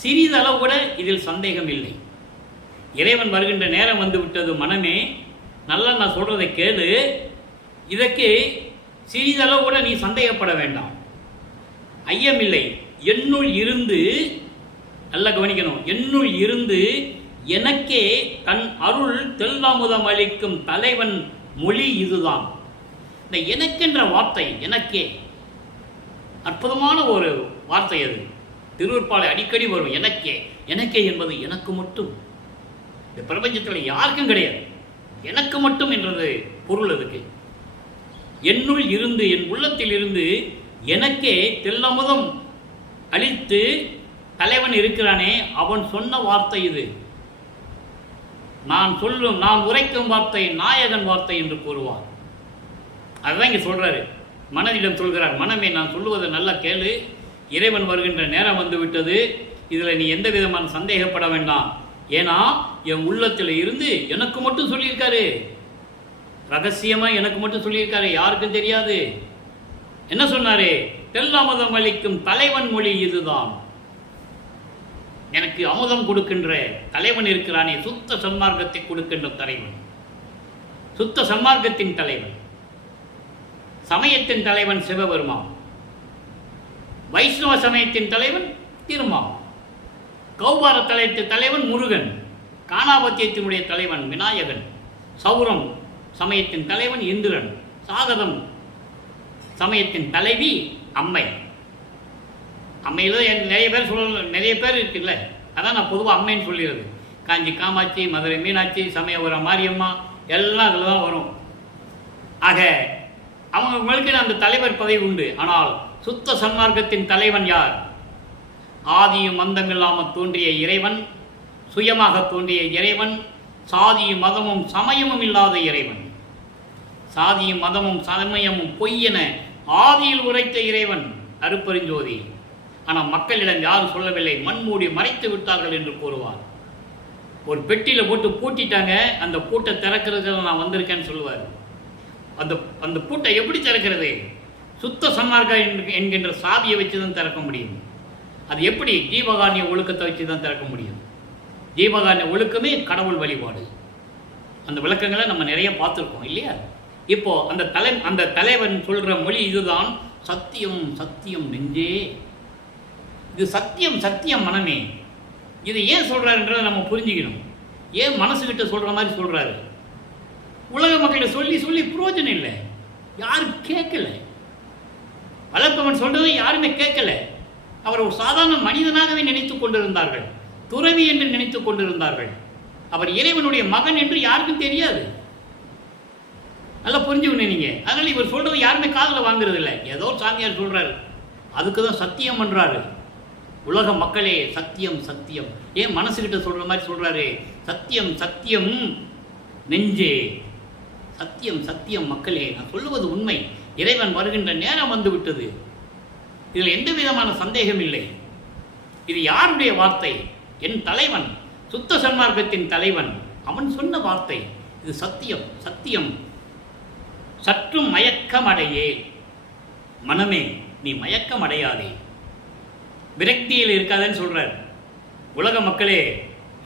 சிறிது அளவு கூட இதில் சந்தேகம் இல்லை. இறைவன் வருகின்ற நேரம் வந்து விட்டது. மனமே, நல்லா நான் சொல்றதை கேளு. இதற்கு சிறிதளவு கூட நீ சந்தேகப்பட வேண்டாம், ஐயமில்லை. என்னுள் இருந்து, நல்லா கவனிக்கணும், என்னுள் இருந்து எனக்கே தன் அருள் தெல்லாமுதம் அளிக்கும் தலைவன் மொழி இதுதான். இந்த எனக்கென்ற வார்த்தை, எனக்கே, அற்புதமான ஒரு வார்த்தை. அது திருவருட்பாலை அடிக்கடி வரும். எனக்கே, எனக்கே என்பது எனக்கு மட்டும், இந்த பிரபஞ்சத்தில் யாருக்கும் கிடையாது, எனக்கு மட்டும் என்றது பொருள். அதுக்கு என்னுள் இருந்து, என் உள்ளத்தில் இருந்து எனக்கே தெல்லமுதம் அளித்து தலைவன் இருக்கிறானே, அவன் சொன்ன வார்த்தை இது. நான் உரைக்கும் வார்த்தை நாயகன் வார்த்தை என்று கூறுவார். அதுதான் இங்கே சொல்றாரு. மனதிடம் சொல்கிறார், மனமே, நான் சொல்லுவதை நல்லா கேளு. இறைவன் வருகின்ற நேரம் வந்து விட்டது. இதில் நீ எந்த விதமான சந்தேகப்பட வேண்டாம். ஏன்னா என் உள்ளத்தில் இருந்து எனக்கு மட்டும் சொல்லியிருக்காரு, ரகசியமாக எனக்கு மட்டும் சொல்லியிருக்காரு, யாருக்கும் தெரியாது. என்ன சொன்னாரு? தெல்லாமுதம் அளிக்கும் தலைவன் மொழி இதுதான். எனக்கு அமுதம் கொடுக்கின்ற தலைவன் இருக்கிறானே, சுத்த சன்மார்க்கத்தை கொடுக்கின்ற தலைவன், சுத்த சன்மார்க்கத்தின் தலைவன். சமயத்தின் தலைவன் சிவபெருமான், வைஷ்ணவ சமயத்தின் தலைவன் திருமால், கௌபார தலத்தின் தலைவன் முருகன், காணாபத்தியத்தினுடைய தலைவன் விநாயகன், சௌரம் சமயத்தின் தலைவன் இந்திரன், சாகதம் சமயத்தின் தலைவி அம்மை. அம்மையில் நிறைய பேர் இருக்குல்ல, அதான் நான் பொதுவாக அம்மைன்னு சொல்லிடுறது. காஞ்சி காமாட்சி, மதுரை மீனாட்சி, சமயபுரம் மாரியம்மா எல்லாம் அதில் தான் வரும். ஆக அவங்களுக்கு அந்த தலைவர் பதவி உண்டு. ஆனால் சுத்த சன்மார்க்கத்தின் தலைவன் யார்? ஆதியும் அந்தமில்லாமல் தோன்றிய இறைவன், சுயமாக தோன்றிய இறைவன், சாதியும் மதமும் சமயமும் இல்லாத இறைவன். சாதியும் மதமும் சமயமும் பொய்யென ஆதியில் உரைத்த இறைவன் அருட்பெருஞ்சோதி. ஆனால் மக்களிடம் யாரும் சொல்லவில்லை, மண்மூடி மறைத்து விட்டார்கள் என்று கூறுவார். ஒரு பெட்டியில் போட்டு பூட்டிட்டாங்க, அந்த பூட்டை திறக்கிறதுல நான் வந்திருக்கேன்னு சொல்லுவார். அந்த பூட்டை எப்படி திறக்கிறது? சுத்த சன்மார்க்கம் என்கின்ற சாவியை வச்சு தான் திறக்க முடியும். அது எப்படி? ஜீவகாரணிய ஒழுக்கத்தை வச்சு தான் திறக்க முடியும். ஜீவகாரணிய ஒழுக்கமே கடவுள் வழிபாடு. அந்த விளக்கங்களை நம்ம நிறைய பார்த்துருக்கோம் இல்லையா? இப்போ அந்த தலைவன் சொல்கிற மொழி இதுதான், சத்தியம் சத்தியம் நெஞ்சே. இது சத்தியம் சத்தியம் மனமே. இது ஏன் சொல்கிறாருன்றதை நம்ம புரிஞ்சுக்கணும். ஏன் மனசுக்கிட்ட சொல்கிற மாதிரி சொல்கிறாரு? உலக மக்களை சொல்லி சொல்லி பிரயோஜனம் இல்லை, யாரும் கேட்கல. வளர்ப்பவன் சொல்றதை யாருமே கேட்கல. அவர் ஒரு சாதாரண மனிதனாகவே நினைத்துக் கொண்டிருந்தார்கள், துறவி என்று நினைத்துக் கொண்டிருந்தார்கள். அவர் இறைவனுடைய மகன் என்று யாருக்கும் தெரியாது. நல்லா புரிஞ்சுக்கணும் நீங்க. அதனால இவர் சொல்றது யாருமே காதில் வாங்குறது இல்லை. ஏதோ சாமியார் சொல்றாரு, அதுக்கு தான் சத்தியம் பண்றாரு. உலக மக்களே சத்தியம் சத்தியம். ஏன் மனசுக்கிட்ட சொல்ற மாதிரி சொல்றாரு? சத்தியம் சத்தியம் நெஞ்சே, சத்தியம் சத்தியம் மக்களே, நான் சொல்லுவது உண்மை. இறைவன் வருகின்ற நேரம் வந்து விட்டது. இதில் எந்த விதமான சந்தேகம் இல்லை. இது யாருடைய வார்த்தை? என் தலைவன், சுத்த சன்மார்க்கத்தின் தலைவன், அவன் சொன்ன வார்த்தை. இது சத்தியம் சத்தியம். சற்றும் மயக்கம் அடையே மனமே, நீ மயக்கம் அடையாதே, விரக்தியில் இருக்காதேன்னு சொல்றார். உலக மக்களே,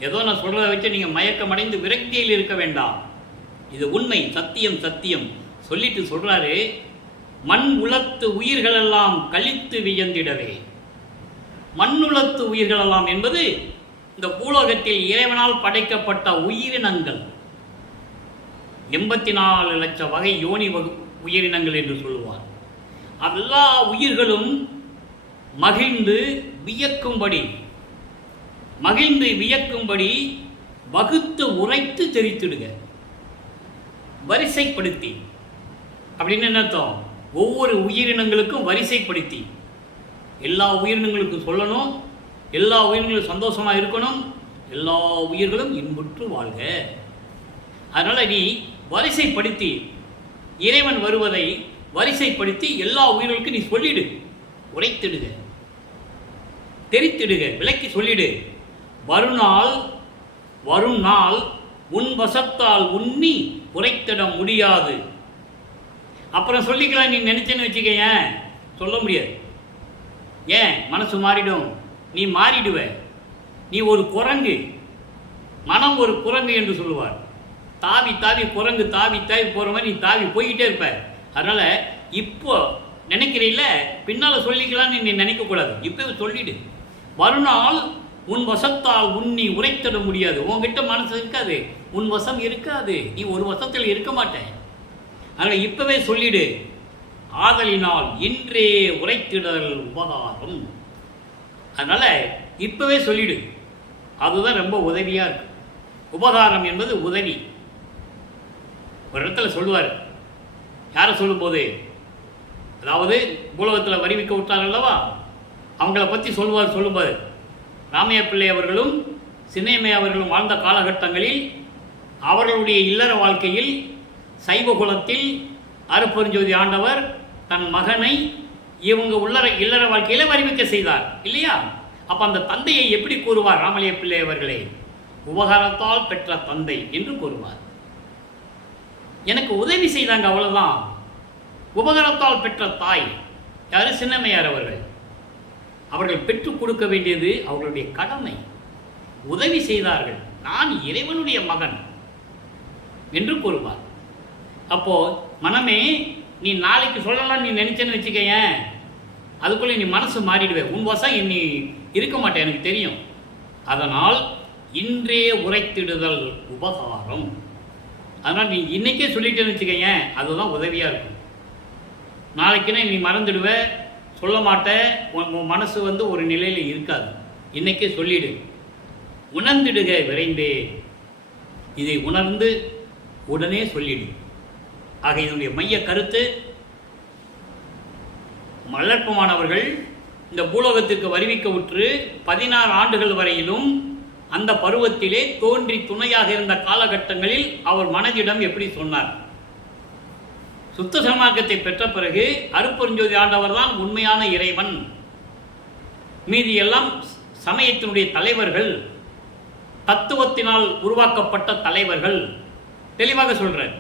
ஏதோ நான் சொல்றதை வச்சு நீங்க மயக்கம் அடைந்து விரக்தியில் இருக்க வேண்டாம். இது உண்மை, சத்தியம் சத்தியம் சொல்லிட்டு சொல்றாரு, மண் உலத்து உயிர்களெல்லாம் கழித்து வியந்திடவே. மண்ணுலத்து உயிர்களெல்லாம் என்பது இந்த பூலோகத்தில் இறைவனால் படைக்கப்பட்ட உயிரினங்கள். 84 லட்சம் வகை யோனி உயிரினங்கள் என்று சொல்லுவார். எல்லா உயிர்களும் மகிழ்ந்து வியக்கும்படி வகுத்து உரைத்து தெரித்திடுக. வரிசைப்படுத்தி அப்படின்னு என்ன அர்த்தம்? ஒவ்வொரு உயிரினங்களுக்கும் வரிசைப்படுத்தி எல்லா உயிரினங்களுக்கும் சொல்லணும். எல்லா உயிரினங்களும் சந்தோஷமா இருக்கணும். எல்லா உயிர்களும் இன்புற்று வாழ்க. அதனால நீ வரிசைப்படுத்தி, இறைவன் வருவதை வரிசைப்படுத்தி எல்லா உயிர்களுக்கும் நீ சொல்லிடு, உரைத்திடுக, தெரித்திடுக, விளக்கி சொல்லிடு. வரும் நாள் உன் வசத்தால் உண்ணி உரைத்திட முடியாது. அப்புறம் சொல்லிக்கலாம் நீ நினைச்சேன்னு வச்சுக்க, சொல்ல முடியாது. ஏன்? மனசு மாறிடும், நீ மாறிடுவ. நீ ஒரு குரங்கு, மனம் ஒரு குரங்கு என்று சொல்லுவார். தாவி தாவி குரங்கு தாவி தாவி போகிற மாதிரி நீ தாவி போய்கிட்டே இருப்ப. அதனால் இப்போ நினைக்கிறீல்ல, பின்னால் சொல்லிக்கலான்னு நீ நினைக்கக்கூடாது. இப்போ சொல்லிடு. மறுநாள் உன் வசத்தால் உண்ணி உரைத்திட முடியாது. உன்கிட்ட மனசு இருக்காது, உன் வசம் இருக்காது, நீ ஒரு வசத்தில் இருக்க மாட்டேன். அதனால் இப்பவே சொல்லிடு. ஆதலினால் இன்றே உரைத்திடல் உபகாரம். அதனால இப்பவே சொல்லிடு, அதுதான் ரொம்ப உதவியா இருக்கு. உபகாரம் என்பது உதவி. ஒரு இடத்துல சொல்லுவார், யாரை சொல்லும்போது, அதாவது பூலோகத்தில் வரிவிக்க விட்டார் அல்லவா, அவங்கள பற்றி சொல்லும்போது ராமையா பிள்ளை அவர்களும் சின்னையம்மை அவர்களும் வாழ்ந்த காலகட்டங்களில் அவர்களுடைய இல்லற வாழ்க்கையில் சைவகுலத்தில் அருட்பெருஞ்சோதி ஆண்டவர் தன் மகனை இவங்க இல்லற வாழ்க்கையில் வரிவிக்க செய்தார் இல்லையா? அப்போ அந்த தந்தையை எப்படி கூறுவார் ராமலிய பிள்ளை அவர்களே? உபகாரத்தால் பெற்ற தந்தை என்று கூறுவார். எனக்கு உதவி செய்தாங்க, அவ்வளவுதான். உபகாரத்தால் பெற்ற தாய் யாரு? சின்னம்மையார் அவர்கள். அவர்கள் பெற்றுக் கொடுக்க வேண்டியது அவர்களுடைய கடமை. உதவி செய்தார்கள், நான் இறைவனுடைய மகன் என்று கூறுவார். அப்போ மனமே, நீ நாளைக்கு சொல்லலாம் நீ நினைச்சேன்னு வச்சுக்கேன், அதுக்குள்ளே நீ மனசு மாறிடுவே. உன் வசம் நீ இருக்க மாட்டேன், எனக்கு தெரியும். அதனால் இன்றே உரைத்திடுதல் உபகாரம். அதனால் நீ இன்னைக்கே சொல்லிட்டேன்னு வச்சுக்கேன், அதுதான் உதவியாக இருக்கும். நாளைக்குன்னா நீ மறந்துடுவ, சொல்ல மாட்ட, உன் மனசு ஒரு நிலையில் இருக்காது. இன்னைக்கே சொல்லிடு. உணர்ந்திடுக விரைந்தே, இதை உணர்ந்து உடனே சொல்லிடு. ஆக இதனுடைய மைய கருத்து, மல்லற்பமானவர்கள் இந்த பூலோகத்திற்கு வருவிக்க உற்று 16 ஆண்டுகள் வரையிலும் அந்த பருவத்திலே தோன்றி துணையாக இருந்த காலகட்டங்களில் அவர் மனதிடம் எப்படி சொன்னார்? சுத்த சன்மார்க்கத்தை பெற்ற பிறகு அருட்பெருஞ்சோதி ஆண்டவர் தான் உண்மையான இறைவன், மீதி எல்லாம் சமயத்தினுடைய தலைவர்கள், தத்துவத்தினால் உருவாக்கப்பட்ட தலைவர்கள், தெளிவாக சொல்றார்.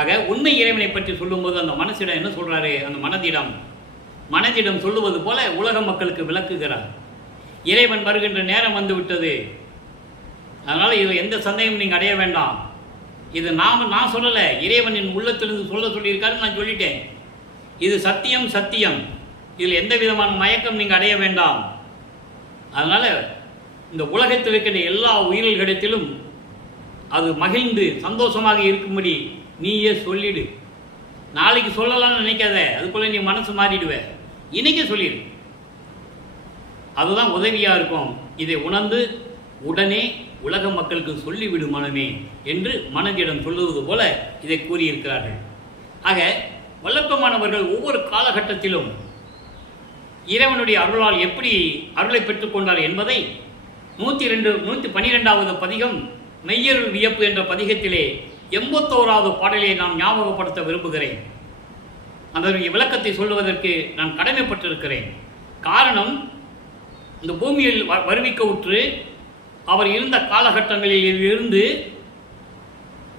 ஆக உண்மை இறைவனை பற்றி சொல்லும்போது அந்த மனசிடம் என்ன சொல்றாரு? அந்த மனதிடம் சொல்லுவது போல உலக மக்களுக்கு விளக்குகிறார். இறைவன் வருகின்ற நேரம் வந்து விட்டது, அதனால இது எந்த சந்தேகம் நீங்க அடைய வேண்டாம். இது நான் சொல்லலை, இறைவனின் உள்ளத்திலிருந்து சொல்லியிருக்காரு, நான் சொல்லிட்டேன். இது சத்தியம் சத்தியம், இதில் எந்த விதமான மயக்கம் நீங்க அடைய வேண்டாம். அதனால இந்த உலகத்தில் இருக்கின்ற எல்லா உயிர்களிடத்திலும் அது மகிழ்ந்து சந்தோஷமாக இருக்கும்படி நீயே சொல்லிடு. நாளைக்கு சொல்லலாம்னு நினைக்காத, அதுக்குள்ள நீ மனசு மாறிடுவ. இன்னைக்கே சொல்லிடு, அதுதான் உதவியா இருக்கும். இதை உணர்ந்து உடனே உலக மக்களுக்கு சொல்லிவிடும் மனமே என்று மனதிடம் சொல்லுவது போல இதை கூறியிருக்கிறார்கள். ஆக வல்லற்பமானவர்கள் ஒவ்வொரு காலகட்டத்திலும் இறைவனுடைய அருளால் எப்படி அருளை பெற்றுக்கொண்டார் என்பதை 112வது பதிகம் மெய்யருள் வியப்பு என்ற பதிகத்திலே 81வது பாடலை நான் ஞாபகப்படுத்த விரும்புகிறேன். அதனுடைய விளக்கத்தை சொல்லுவதற்கு நான் கடமைப்பட்டிருக்கிறேன். காரணம், இந்த பூமியில் வருவிக்க உற்று அவர் இருந்த காலகட்டங்களில் இருந்து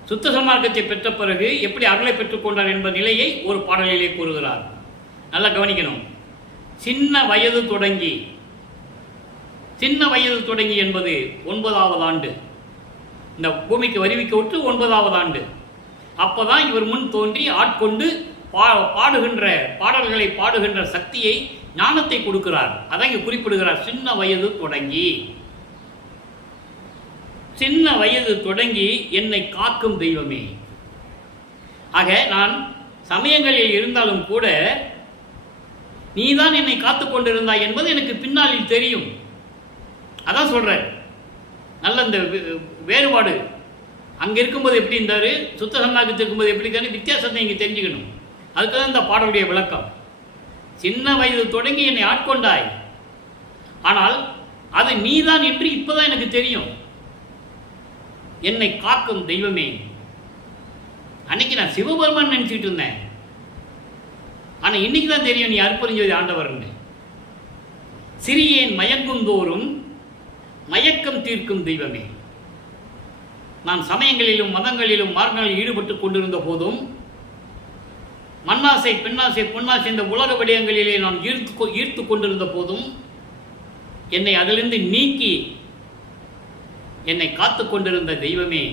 சுத்த சன்மார்க்கத்தை பெற்ற பிறகு எப்படி அருளை பெற்றுக்கொண்டார் என்ற நிலையை ஒரு பாடலிலே கூறுகிறார். நல்லா கவனிக்கணும். சின்ன வயது தொடங்கி என்பது 9வது ஆண்டு, இந்த பூமிக்கு வருவிக்க விட்டு 9வது ஆண்டு. அப்போதான் இவர் முன் தோன்றி ஆட்கொண்டு பாடுகின்ற பாடல்களை பாடுகின்ற சக்தியை, ஞானத்தை கொடுக்கிறார். அதான் இங்கே குறிப்பிடுகிறார். சின்ன வயது தொடங்கி என்னை காக்கும் தெய்வமே. ஆக நான் சமயங்களில் இருந்தாலும் கூட நீதான் என்னை காத்து கொண்டிருந்தாய் என்பது எனக்கு பின்னாளில் தெரியும். அதான் சொல்றார். நல்ல இந்த வேறுபாடு அங்கே இருக்கும்போது எப்படி இருந்தார், சுத்த சன்மார்க்கத்தில் இருக்கும்போது எப்படி இருக்காரு, வித்தியாசத்தை இங்கே தெரிஞ்சுக்கணும். அதுக்கு தான் இந்த பாடலுடைய விளக்கம். சின்ன வயது தொடங்கி என்னை ஆட்கொண்டாய், ஆனால் அது நீதான் என்று இப்போதான் எனக்கு தெரியும். என்னை காக்கும் தெய்வமே. அன்னைக்கு நான் சிவபெருமான் நினைச்சிட்டு இருந்தேன், ஆனால் இன்னைக்கு தான் தெரியும் நீ அருட்பெருஞ்சோதி ஆண்டவர்னு. சிறியேன் மயங்கும் தோறும் மயக்கம் தீர்க்கும் தெய்வமே. நான் சமயங்களிலும் மதங்களிலும் மார்க்கங்களில் ஈடுபட்டு கொண்டிருந்த போதும், மண்ணாசை பெண்ணாசை பொன்னாசை இந்த உலக விடயங்களிலே நான் ஈர்த்து கொண்டிருந்த போதும், என்னை அதிலிருந்து நீக்கி என்னை காத்து கொண்டிருந்த தெய்வமே.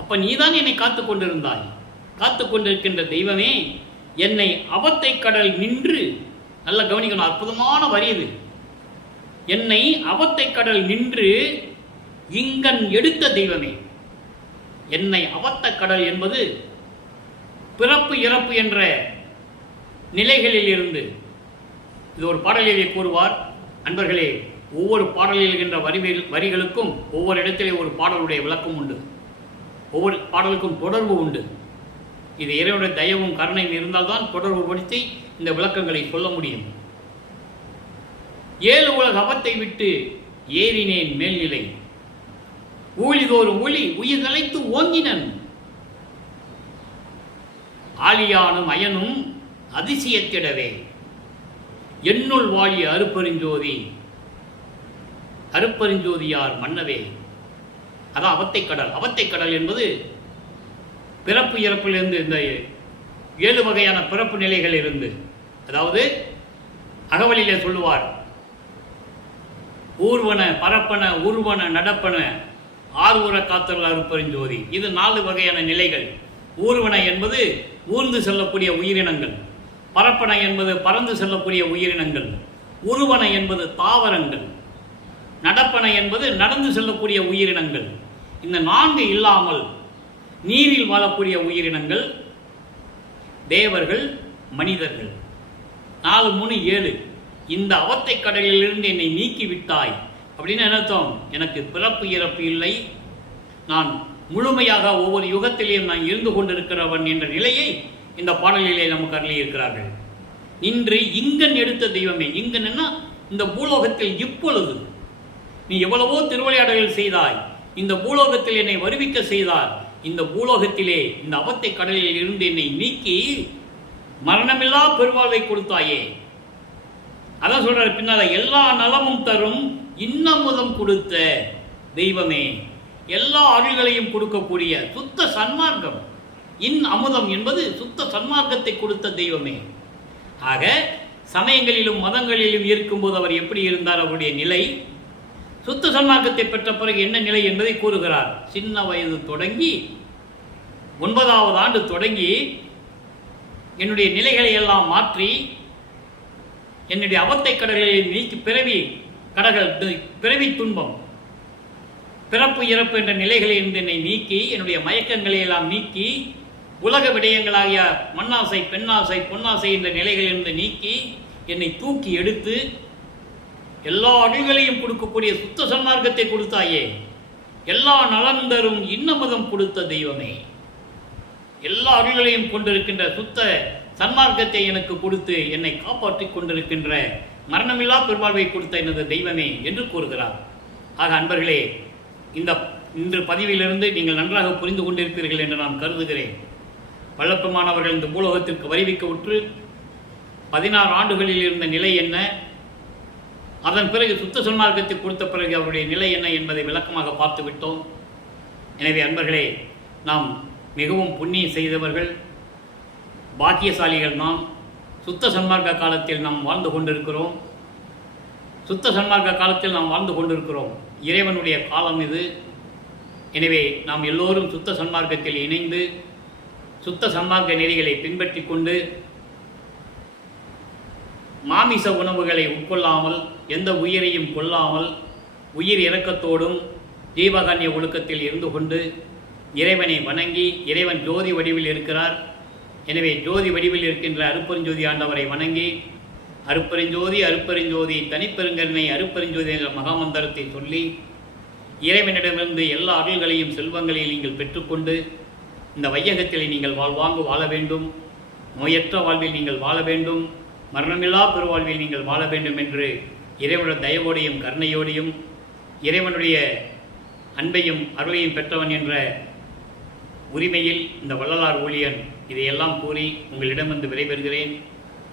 அப்ப நீதான் என்னை காத்து கொண்டிருந்தாய். காத்து கொண்டிருக்கின்ற தெய்வமே, என்னை அவத்தை கடல் நின்று, நல்லா கவனிக்கணும், அற்புதமான வரி இது. என்னை அவத்தை கடல் நின்று இங்கன் எடுத்த தெய்வமே. என்னை அவத்த கடல் என்பது பிறப்பு இறப்பு என்ற நிலைகளில் இருந்து, இது ஒரு பாடலிலே கூறுவார். அன்பர்களே, ஒவ்வொரு பாடலில் இருக்கின்ற வரிகளுக்கும் ஒவ்வொரு இடத்திலே ஒரு பாடலுடைய விளக்கம் உண்டு, ஒவ்வொரு பாடலுக்கும் தொடர்பு உண்டு. இது இறைவனுடைய தயவும் கருணையும் இருந்தால்தான் தொடர்பு படுத்தி இந்த விளக்கங்களை சொல்ல முடியும். 7 உலக அவத்தை விட்டு ஏறினேன் மேல்நிலை, ஊழிதோறும் ஊழி உயிர் நிலைத்து ஓங்கினன், ஆலியானும் அயனும் அதிசயத்திடவே என்னுள் வாழிய அருட்பெருஞ்சோதி, அருட்பெருஞ்சோதியார் மன்னவே. அதான் அவத்தை கடல். அவத்தை கடல் என்பது பிறப்பு இறப்பிலிருந்து, இந்த 7 வகையான பிறப்பு நிலைகள் இருந்து, அதாவது அகவலிலே சொல்லுவார், ஊர்வன பரப்பன உருவன நடப்பன ஆர்வர காத்தல் அருட்பெருஞ்சோதி. இது 4 வகையான நிலைகள். ஊர்வன என்பது ஊர்ந்து செல்லக்கூடிய உயிரினங்கள், பரப்பன என்பது பறந்து செல்லக்கூடிய உயிரினங்கள், உருவன என்பது தாவரங்கள், நடப்பன என்பது நடந்து செல்லக்கூடிய உயிரினங்கள். இந்த 4 இல்லாமல் நீரில் வாழக்கூடிய உயிரினங்கள், தேவர்கள், மனிதர்கள். 4, 3, 7. இந்த அவத்தை கடலிலிருந்து என்னை நீக்கிவிட்டாய் அப்படின்னு அர்த்தம். எனக்கு பிறப்பு இறப்பு இல்லை, நான் முழுமையாக ஒவ்வொரு யுகத்திலேயும் நான் இருந்து கொண்டிருக்கிறவன் என்ற நிலையை இந்த பாடலிலே நமக்கு அருளி இருக்கிறார்கள். இன்று இங்கன் எடுத்த தெய்வமே, இங்கன்னா இந்த பூலோகத்தில் இப்பொழுது நீ எவ்வளவோ திருவிளையாடல்கள் செய்தாய், இந்த பூலோகத்தில் என்னை வருவிக்க செய்தார். இந்த பூலோகத்திலே இந்த அவத்தை கடலில் இருந்து என்னை நீக்கி மரணமில்லா பெருவாழ்வை கொடுத்தாயே. அதான் சொல்றாரு பின்னால, எல்லா நலமும் தரும் இன்னமுதம் கொடுத்த தெய்வமே, எல்லா அருள்களையும் கொடுக்கக்கூடிய சுத்த சன்மார்க்கம். அமுதம் என்பது சுத்த சன்மார்க்கத்தை கொடுத்த தெய்வமே. ஆக சமயங்களிலும் மதங்களிலும் இருக்கும்போது அவர் எப்படி இருந்தார், அவருடைய நிலை, சுத்த சன்மார்க்கத்தை பெற்ற பிறகு என்ன நிலை என்பதை கூறுகிறார். சின்ன வயது தொடங்கி 9வது ஆண்டு தொடங்கி என்னுடைய நிலைகளை எல்லாம் மாற்றி என்னுடைய அவத்தை கடல்களில் நீக்கி பிறவி துன்பம், பிறப்பு இறப்பு என்ற நிலைகளில் இருந்து என்னை நீக்கி என்னுடைய மயக்கங்களை எல்லாம் நீக்கி உலக விடயங்களாகிய மண்ணாசை, பெண்ணாசை, பொன்னாசை என்ற நிலைகளிலிருந்து நீக்கி என்னை தூக்கி எடுத்து எல்லா அருள்களையும் கொடுக்கக்கூடிய சுத்த சன்மார்க்கத்தை கொடுத்தாயே. எல்லா நலன் தரும் இன்னமுதம் கொடுத்த தெய்வமே, எல்லா அருள்களையும் கொண்டிருக்கின்ற சுத்த சன்மார்க்கத்தை எனக்கு கொடுத்து என்னை காப்பாற்றி கொண்டிருக்கின்ற மரணமில்லா பெருவாழ்வை கொடுத்த எனது தெய்வமே என்று கூறுகிறார். ஆக அன்பர்களே, இன்று பதிவிலிருந்து நீங்கள் நன்றாக புரிந்து கொண்டிருப்பீர்கள் என்று நான் கருதுகிறேன். வல்லப்பெருமானவர்கள் இந்த பூலோகத்திற்கு வருவிக்க உற்று 16 ஆண்டுகளில் இருந்த நிலை என்ன, அதன் பிறகு சுத்த சன்மார்க்கத்தை கொடுத்த பிறகு அவருடைய நிலை என்ன என்பதை விளக்கமாக பார்த்து விட்டோம். எனவே அன்பர்களே, நாம் மிகவும் புண்ணியம் செய்தவர்கள், பாக்கியசாலிகள். நாம் சுத்த சன்மார்க்க காலத்தில் நாம் வாழ்ந்து கொண்டிருக்கிறோம். சுத்த சன்மார்க்க காலத்தில் நாம் வாழ்ந்து கொண்டிருக்கிறோம். இறைவனுடைய காலம் இது. எனவே நாம் எல்லோரும் சுத்த சன்மார்க்கத்தில் இணைந்து சுத்த சன்மார்க்க நெறிகளை பின்பற்றி கொண்டு மாமிச உணவுகளை உட்கொள்ளாமல், எந்த உயிரையும் கொல்லாமல், உயிர் இரக்கத்தோடும் ஜீவகான்ய ஒழுக்கத்தில் இருந்து கொண்டு இறைவனை வணங்கி, இறைவன் ஜோதி வடிவில் இருக்கிறார். எனவே ஜோதி வடிவில் இருக்கின்ற அருப்பெருஞ்சோதி ஆண்டவரை வணங்கி, அருப்பெருஞ்சோதி அருப்பெருஞ்சோதி தனிப்பெருங்கருணை அருப்பெருஞ்சோதி என்ற மகாமந்திரத்தை சொல்லி இறைவனிடமிருந்து எல்லா அருள்களையும் செல்வங்களையும் நீங்கள் பெற்றுக்கொண்டு இந்த வையகத்தில் நீங்கள் வாழ்வாங்கு வாழ வேண்டும், நோயற்ற வாழ்வில் நீங்கள் வாழ வேண்டும், மரணமில்லா பெருவாழ்வில் நீங்கள் வாழ வேண்டும் என்று இறைவனுடைய தயவோடையும் கருணையோடையும் இறைவனுடைய அன்பையும் அருளையும் பெற்றவன் என்ற உரிமையில் இந்த வள்ளலார் ஊழியன் இதையெல்லாம் கூறி உங்களிடமிருந்து விடைபெறுகிறேன்.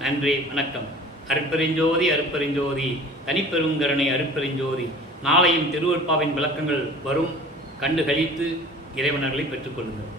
நன்றி, வணக்கம். அருட்பெருஞ்சோதி அருட்பெருஞ்சோதி தனிப்பெருங்கருணை அருட்பெருஞ்சோதி. நாளையும் திருவருட்பாவின் விளக்கங்கள் வரும். கண்டு கழித்து இறைவனர்களை பெற்றுக்கொள்ளுங்கள்.